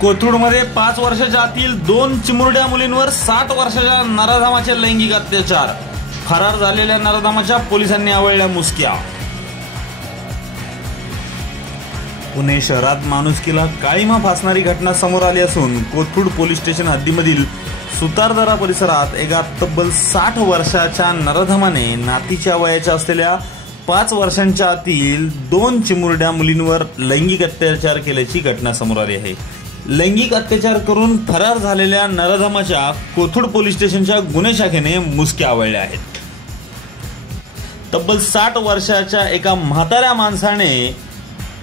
कोथरूडमध्ये पाच वर्षाच्या आतील दोन चिमुरड्या मुलींवर साठ वर्षाच्या नराधामाचे लैंगिक अत्याचार. फरार झालेल्या नराधामाच्या पोलिसांनी आवळल्या मुसक्या. पुणे शहरात माणुसकीला काळीमा फासणारी घटना समोर आली असून कोथरूड पोलीस स्टेशन हद्दीमधील सुतारदरा परिसरात एका तब्बल साठ वर्षाच्या नरधमाने नातीच्या वयाच्या असलेल्या पाच वर्षांच्या आतील दोन चिमुरड्या मुलींवर लैंगिक अत्याचार केल्याची घटना समोर आली आहे. लैंगिक अत्याचार करून फरार झालेल्या नरधमाच्या कोथरूड पोलीस स्टेशनच्या गुन्हे शाखेने मुसके आवळल्या आहेत. तब्बल साठ वर्षाच्या एका म्हाताऱ्या माणसाने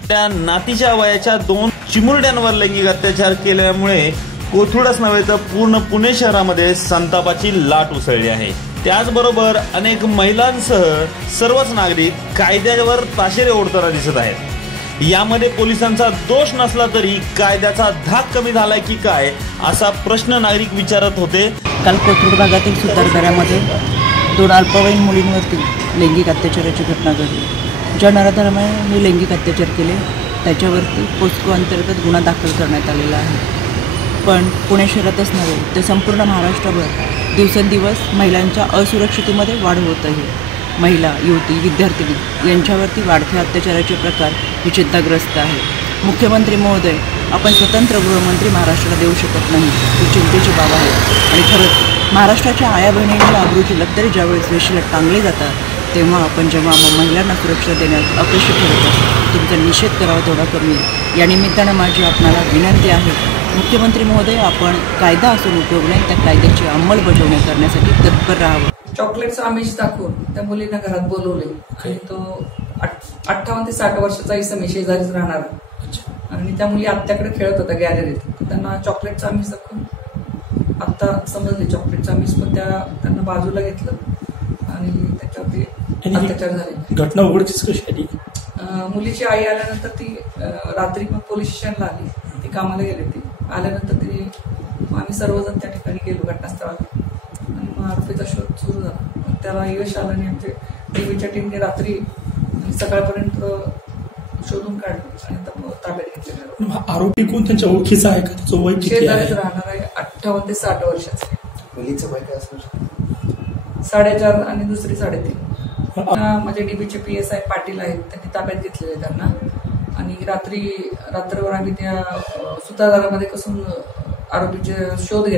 त्या नातीच्या वयाच्या दोन चिमुरड्यांवर लैंगिक अत्याचार केल्यामुळे कोथरूडच नव्हे तर पूर्ण पुणे शहरामध्ये संतापाची लाट उसळली आहे. त्याचबरोबर अनेक महिलांसह सर्वच नागरिक कायद्यावर ताशेरे ओढताना दिसत आहेत. यामध्ये पोलिसांचा दोष नसला तरी कायद्याचा धाक कमी झालाय की काय असा प्रश्न नागरिक विचारत होते. काल कोथरूड भागातील सुतारदऱ्यामध्ये दोन अल्पवयीन मुलींवरती लैंगिक अत्याचाराची घटना घडली. ज्या नराधमाने लैंगिक अत्याचार केले त्याच्यावरती पोस्को अंतर्गत गुन्हा दाखल करण्यात आलेला आहे. पण पुणे शहरातच नव्हे तर संपूर्ण महाराष्ट्रभर दिवसेंदिवस महिलांच्या असुरक्षितेमध्ये वाढ होत आहे. महिला युवती विद्यार्थिनी यांच्यावरती वाढत्या अत्याचाराचे प्रकार हे चिंताग्रस्त आहे मुख्यमंत्री महोदय आपण स्वतंत्र गृहमंत्री महाराष्ट्राला देऊ शकत नाही ही चिंतेची बाब आहे. आणि खरंच महाराष्ट्राच्या आया बहिणींच्या अब्रूची लक्तरी ज्यावेळेस वेशीला टांगले जातात तेव्हा आपण जेव्हा महिलांना सुरक्षा देण्यात अपयशी ठरत असतो तुमचा निषेध करावा तेवढा कमी आहे. या निमित्तानं माझी आपणाला विनंती आहे मुख्यमंत्री महोदय आपण कायदा असून उपयोग नाही त्या कायद्याची अंमलबजावणी करण्यासाठी तत्पर राहावं. चॉकलेटचं आमिष दाखवून त्या मुलींना घरात बोलवले. आणि तो अठ्ठावन्न ते साठ वर्षाचा इसम शेजारीच राहणार आणि त्या मुली आत्याकडे खेळत होत्या गॅलरीत. त्यांना चॉकलेटचं आमिष दाखवून आत्ता समजले चॉकलेटचं आमिष पण त्या त्यांना बाजूला घेतलं आणि त्याच्यावरती अत्याचार झाले. घटना उघडकीच कशी आली? मुलीची आई आल्यानंतर ती रात्री मग पोलीस स्टेशनला आली. ती कामाला गेली ती आल्यानंतर ती आम्ही सर्वजण त्या ठिकाणी गेलो घटनास्थळाला आरोपीचा शोध सुरू झाला. त्याला यश आलं आणि आमच्या टीव्हीच्या टीमने रात्री सकाळपर्यंत शोधून काढलं आणि ताब्यात घेतलेलं आरोपी कोण? त्यांच्या ओळखीचा आहे का? त्याचं वय किती शेजारीच आहे? राहणार आहे अठ्ठावन्न ते साठ वर्षाचे मुलीचं वय काय असणार? साडेचार आणि दुसरी साडेतीन. हा, माझे डीबीचे पी एस आय पाटील आहेत. त्यांनी ताब्यात घेतलेले त्यांना. आणि रात्री रात्रभर आम्ही त्या सुतारदारामध्ये कसून आरोपीचे शोध घेतला.